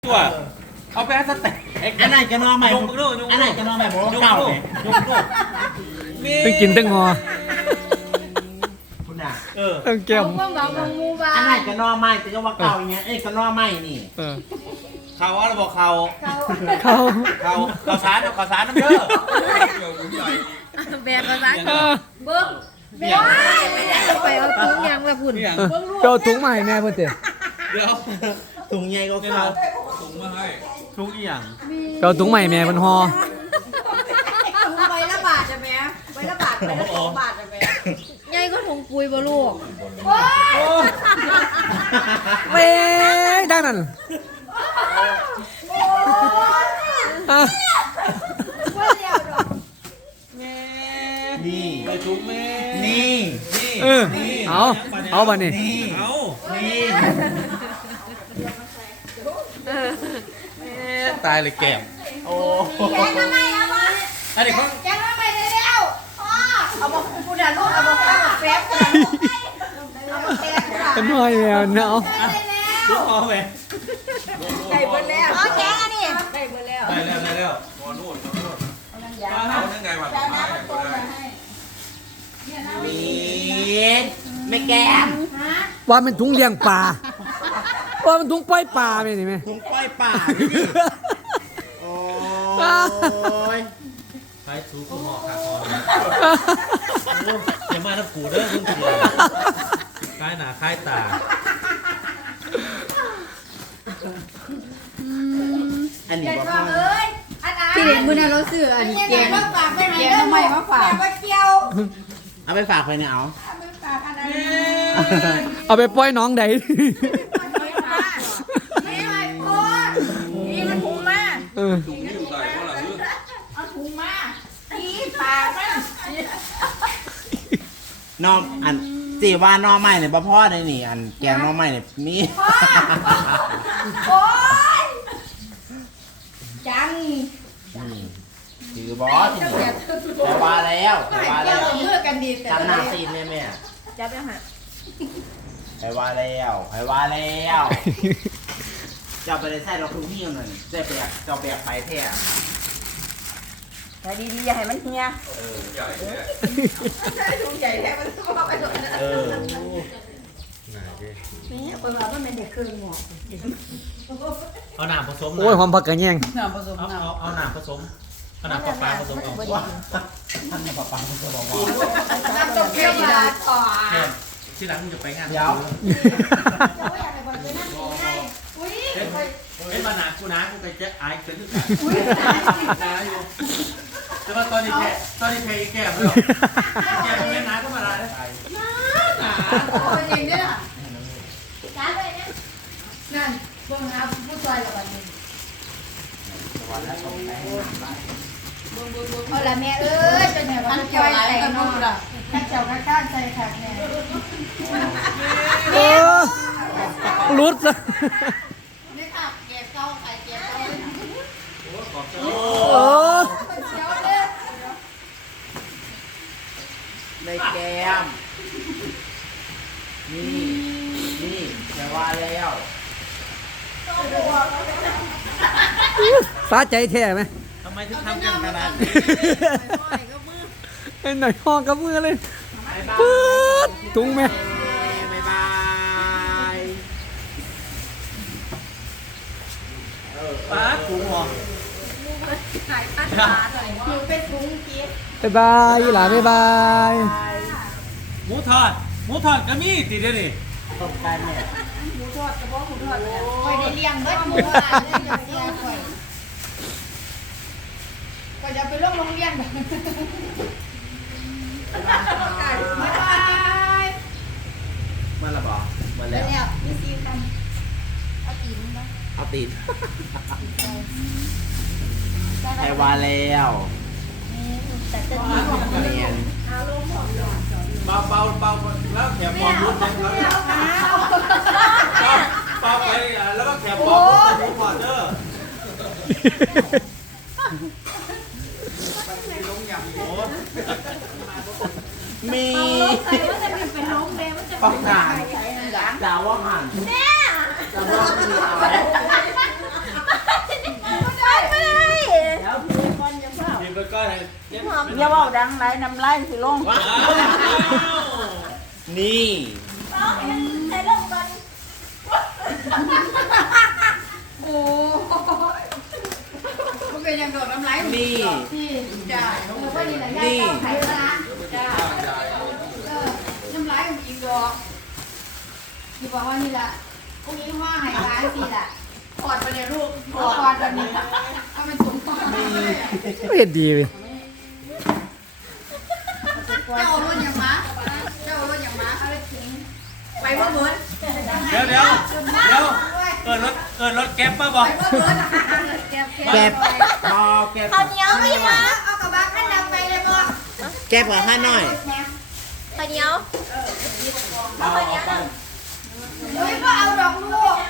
ตัวเอาไปให้สเต็กอันไหนจะนอนใหม่ยกดูยกอันไหนจะนอนใหม่ผมเก่าเลยยกดูต้องกินตั้งงอคุณอ่ะต้องเกี่ยมเอาของมูบาอันไหนจะนอนใหม่จะว่าเก่าอย่างเงี้ยจะนอนใหม่นี่เขาว่าเราบอกเขาเขาสารเอาสารน้ำเด้อแบกกระซังเบิ้งไม่ได้ไปเอาถุงยางมาพุ่นเจ้าถุงใหม่แน่เพื่อนเจ้เดี๋ยวถุงใหญ่ก็เก่าทุกอย่างเจ้าถุงใหม่แม่มันฮอถุงใบละบาทจะแม่ใบละบาทใบละ2 บาทจะแม่ใหญ่ก็ถุงปุยบ่ลูกเว้ยด้านนั้นอ่ะนี่ไปทุกแม่นี่เอาบัดนี้นี่เอานี่ตายเลยแก้มโอ้แกงทำไมเอามาอันนี้เขาแกงทำไมเร็วพ่อเอามาคุณน่ะลูกเอามาข้าวแป๊บเอามาแกงค่ะเป็นน้อยแมวเนาะลูกเอาไปได้เบิดแล้วอ๋อแกงอันนี้ได้เบิดแล้วได้แล้วนี่ไม่แก้มว่ามันถุงเลี้ยงปลาว่ามันถุงปล่อยปลาไหมนี่ไหมถุงกล้อยป่านี่ดิโอ้ยไปทุกคุณหมอขาคออย่ามาทับกูเด้อคุณผู้ชมคล้ายหนาคล้ายตาอันนี้บอกเอ้ยที่เด็กมื้อนั้นเราซื้ออันแกงทำไมมาฝากเอาไปฝากไปเนี่ยเอาเอาไปปล่อยน้องใดนี่มันถุงมาเออเอาถุงมาตีปากมันน้องอันจีว่าน้องใหม่เนี่ยพ่อได้นี่อันแกงน้องใหม่เนี่ยมีโอ๊ยจังนี่คือบอสที่นี่แต่ว่าแล้วแต่ว่าเจ้าแล้วเลือกกันดีแต่จำหน้าซีนแม่แม่จับไปหาไปว่าแล้วไปว่าแล้วเจ้าไปได้ใส่เราคือพี่หน่อยเจ้าไปเจ้าแบกไปแท้แต่ดีๆอย่าให้มันเฮียถุงใหญ่แท้มันต้องไปโดนเออนี่เปิดมามันเป็นเด็กคืนหมดเอาหนามผสมโอ้ยหอมผักกระแยงเอาหนามผสมเอาหนามปลาผสมเอาว่าท่านในปะปังจะบอกว่าน้ำตกเกี๊ยวปลาต่อที่หลังมึงจะไปงานเดี๋ยวเฮ้ยมาหนากูนะกูไปแก้ไอ้เป็นทุกอย่างนะอยู่แต่ว่าตอนนี้แก้ไม่หรอกแก้ไม่น้าก็มาได้หนาคนเองเนี่ยจ้าไปเนี่ยนั่นพวกน้าผู้ชายกับวันนี้เอาละแม่เอ้ยจนแถวพันเกี่ยวใส่นอนนักเจ้าก้านใส่ขาดแน่เออรุดซะนี่ค่ะเก็บเก้าไข่เก็บเก้าเออในแก้มนี่แต่ว่าแล้วสาใจแท้ไหมทำไมถึงทำกันขนาดนี้ไอ้หน่อยห้องกับมือเลยปื๊ดถุงแม่บ๊ายบายป้าถุงหรอขายตั้งตาหน่อยหนูเป็นถุงกิ๊บบ๊ายบายหลานบ๊ายบายหมูทอดก็มีติดเดี๋ยวนี้ตบกันเนี่ยหมูทอดกระเพาะหมูทอดคอยได้เลี้ยงเบิดหมูอ่ะเลยจะเสียคอยก็จะไปโรงเรียนแบบบ๊ายบายมาละบอกมาแล้วแล้วมีซีกันเอาตีนมั้ยเอาติดใครว่าแล้วแต่จะมีของเนียนเบาแล้วแถมความรู้แล้วเบาไปแล้วก็แถมความรู้จะดีกว่าเด้อมีว่าจะเป็นไปห้องเบว่าจะปังหานดาวว่าหันเนี่ยดาวว่ามีอะไรมอย่าเว่าดังไรน้ำลายสิลงนี่ใส่ลงก่อนโอ้มันเป็นยังโดดน้ำไหลนี่ที่จ้าก็ดีแหละยายต้องไข่ละจ้าน้ำไหลมันอีกดอกที่บอกว่านี่แหละพวกนี้ว่าไห่ร้ายสิแหละถอดไปเลยลูกถอดแบบนี้ถ้ามันสูงกว่าไม่เห็นดีเลยเจ้าล้นอย่างม้าเจ้าล้นอย่างม้าอะไรทิ้งไปบ่เหมือนเดี๋ยวเอินรถแก๊ปมาบอกไปบ่เหมือนแกแก็บพอแก็บข้าวเหนียวไม่มาเอากระบะขั้นดำไปเลยบ่แก็บกับข้าหน่อยข้าวเหนียวข้าวเหนียวนึงเฮ้ยก็เอาดอกลูก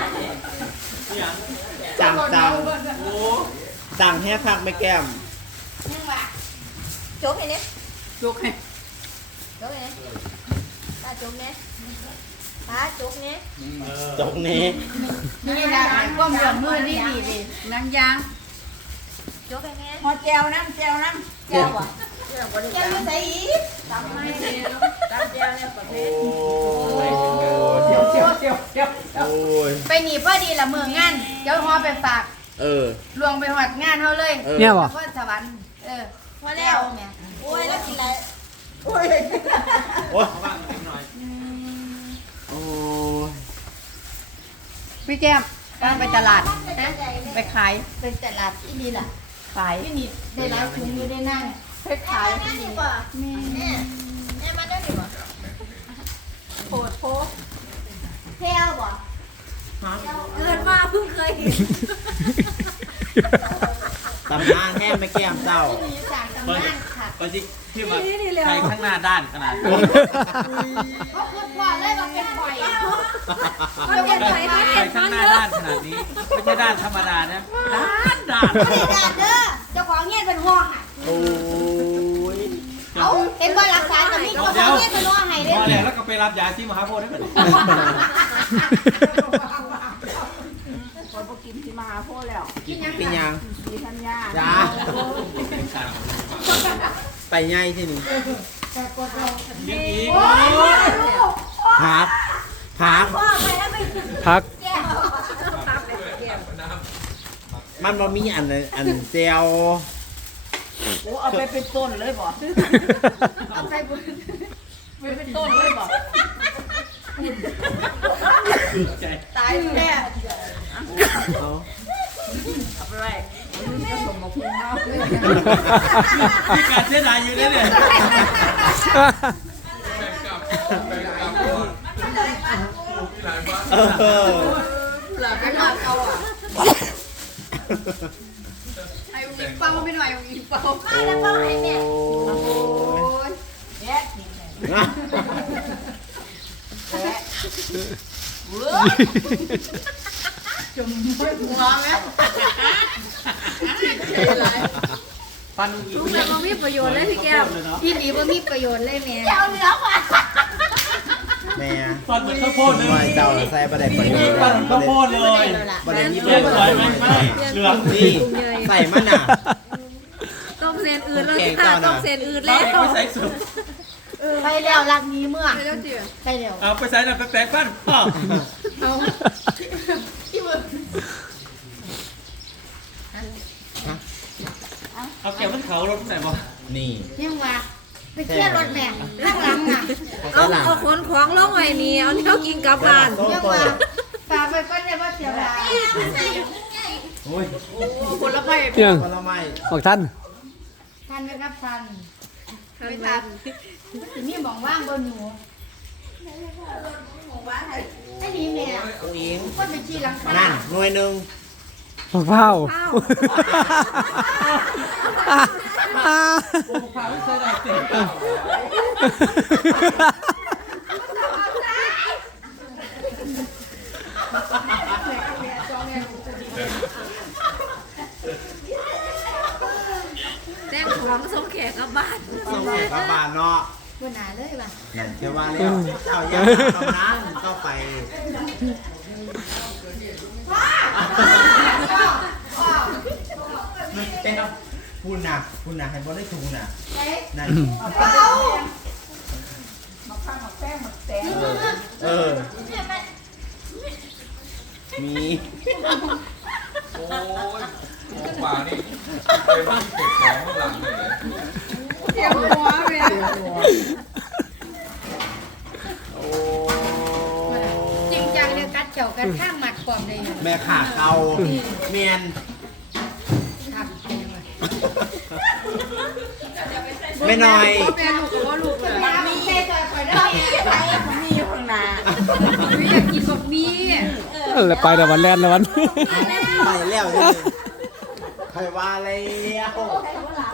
สั่งให้คักไม่แก้มยังวะจุ๊บเห็นไหมจุกให้จุ๊บเห็นไหมตาจุ๊บเนี่ยตาจุ๊บเนี่ยจกนี้นี่นะก้มหย่อนมือดีดินังยางจุ๊บเป็นไงหอแจวน้ำแจวน้ำแก้วอ่ะแก้วไม่ใส่อีกตำไม่เดียวตำแจวเนี่ยประเภโอ้ทเจียวเจียวเจียวเจียวโอ้ยไปหนีพอดีละมืองานเดี๋ยวฮอไปฝาก ลวงไปหอดงานเขาเลยเนี่ยบ่ว่าสวรรค์พอแล้วเนี่ยโอ้ยแล้วกินอะไรโอ้ย โอ้ยพี่แก้มกำลังไปตลาด ไปขายเป็นตลาดที่ดีล่ะขายที่นี่ได้รับถุงอยู่ได้นั่งไปขายนั่นดีกว่าแม่มาได้ดีกว่าโพดโพดเที่ยวบ่เกิดมาเพิ่งเคยเห็นตำนานแห้ไม่แก้มเจ้าที่นี่จากตำนานค่ะปฏิที่มาใครข้างหน้าด้านขนาดนี้เขาพูดว่าเลยว่าเป็นข่อยใครข้างหน้าด้านขนาดนี้ไม่ใช่ด้านธรรมดานะด้านไม่ได้การเด้อเจ้าของเงี้ยเป็นห้องอ่ะโอ้ยเอาเห็นว่ารักษากับนี่เจ้าของเงี้ยเป็นห้องให้พเด้ออแล้วก็ไปรับยาที่มหาโพธิ์ได้เหมือนคนพวกกินที่มาหาโพดแล้วเป็นยังมีทัญญาจ้าไปไงที่นี่ยังอีกพักพ่อไปแล้วไปพักแก้วมันบ่มีอันเจลโอ้เอาไปเป็นต้นเลยบ่เอาไปบุญไปเป็นต้นเลยบ่ใจตายแน่เอาเอาไปไว้จะส่งมาพุ่งเนาะที่การเสียดายอยู่เนี่ยเออหลับไปหลับเอาอ่ะไอ้วิ่งเป้าไปหน่อยวิ่งเป้าโอ้มาแล้วเป้าให้แม่ยแย่หัวแม่ฟันทุกแบบมันมีประโยชน์เลยพี่แก้วที่ดีมันมีประโยชน์เลยแม่เจ้าเหลือว่ะแม่ฟันเหมือนข้าวโพดเลยว่าเจ้าใส่ประเด็นประเด็นฟันเหมือนข้าวโพดเลยประเด็นที่เลี้ยงสวยไหมไม่เหลืองนี่ใส่มันอ่ะต้องเซนอื่นแล้วแกงเจ้าน่ะต้องเซนอื่นเราแล้วเองไม่ใส่สุดไปแล้วรักนี้เมื่อไปแล้วเอาไปใส่หน่อยไปแปลงฟันพ่อเอาที่มือเอาเก็บมันเขารถใส่บ่นี่ยังวะไปเคลียร์รถแม่ข้างหลังอ่ะเอาขนของลงไว้นี่เอาที่เขากินกลับบ้านยังวะฝากไปก็เนี่ยว่าเสียเวลาโอ้ยคนละไพ่เพียงผลไม้บอกท่านทันไหมครับทันไม่ทันทีนี้มองว่างบนหนูไอ้นี่แม่ตัวเองก็ไปชี้หลังคานั่นหน่วยหนึ่งมะพร้าวโอ้พาไม่ใส่ได้สิแจ้งของส่งแขกกลับบ้านส่งแขกกลับบ้านเนาะบนหนาเลยป่ะนั่นเชื่อว่าแล้วเจ้าอย่าทำนั้นก็ไปพูดนะให้บอลได้ถูกนะเอ๊ะนั่นเอาเออมีโอ้ยของป่านี่เป็นที่เก็บของข้างหลังเลยเดี๋ยวหัวแม่โอ้จริงจังเนี่ยกัดเขียวกัดข้างหมัดความเลยอยู่แม่ขาเขาเมียนทำเป็นยังไงไม่น้อยแม่ลูกกับว่าลูกเลยน้ำมีใจจอยคอยได้ไหมมีอยู่ข้างหน้าอยากกินบะหมี่แล้วไปแต่วันแรกแล้ววันไปแล้วใครว่าแล้ว